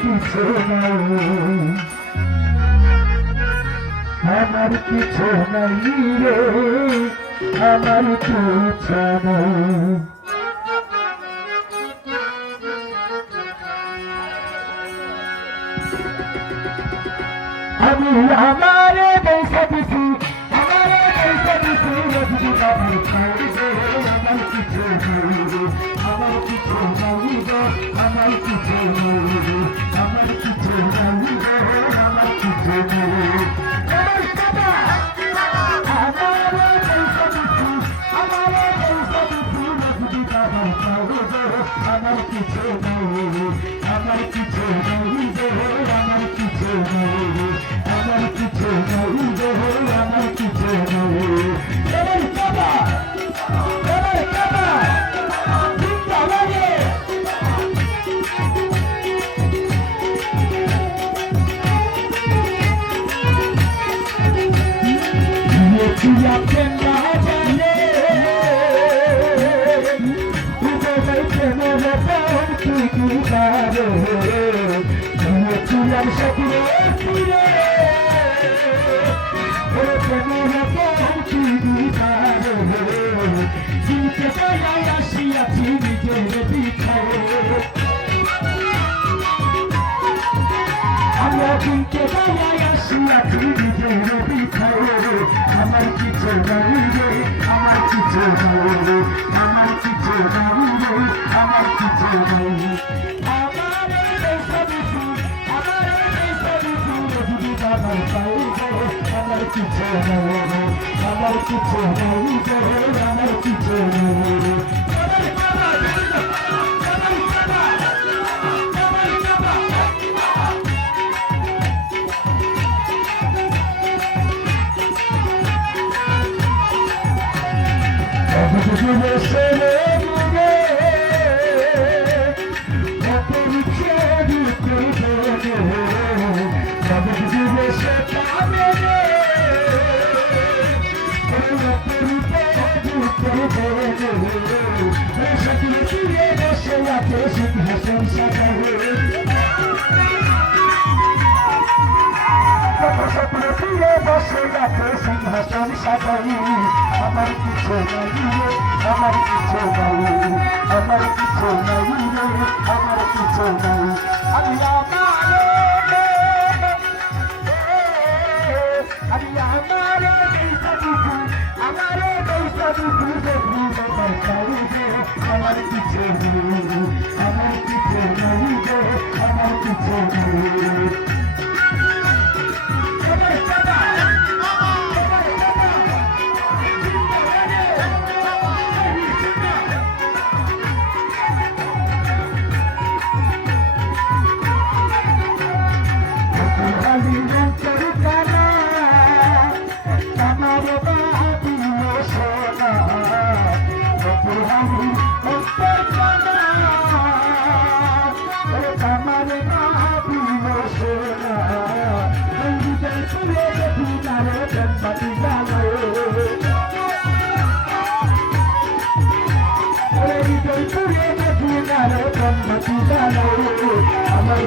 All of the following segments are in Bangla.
কিছু আমার কিছু নাই রে, আমার কিছু নাই। আমি আমারে পয়সা দিছি, আমারে পয়সা দিছি বাবুর কাছে আমার কিছু আমার কিছু আমার কিছু দিয়েছিলাম স্বপ্নে ফিরে ও প্রেমের রতন তুই কি পারে জিতে পালাই আসিয়াছি নিজের পিছনে আমরা কিনতে পালাই আসিয়াছি নিজের পিছনে আমার কিছু রে আমার কিছু রে আমার কিছু রে আমার কিছু নাই আমার পয়সা দিছি আমার পয়সা দিছি যদি বাবার পাই যায় আমার কিছু নাই রে আমার কিছু নাই রে আমার কিছু নাই রে আমার বাবা আমার বাবা আমার বাবা সিংহাসন সাজাই আমার কিছু নাই আমার কিছু নাই আমার কিছু নাই আমার কিছু নাই আমি আমি আমারে আমারে পয়সা দিছি দেখি বাঁচাই রে আমার রে, আমার কিছু আমার কিছু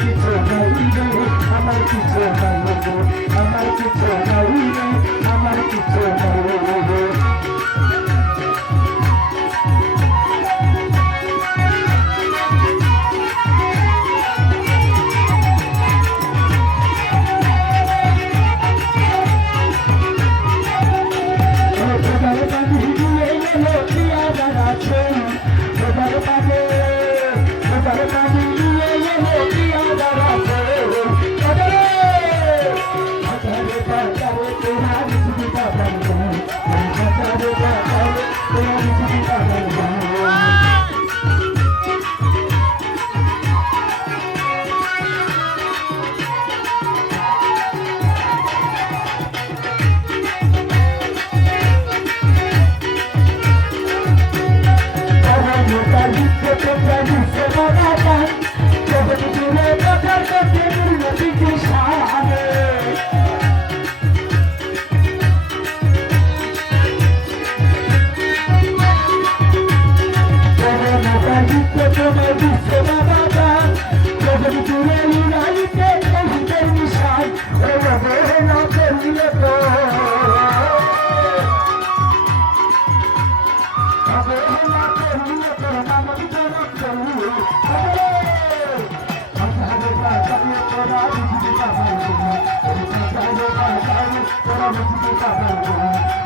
আমার কিছু নাই আমার কিছু নাই আমার কিছু নাই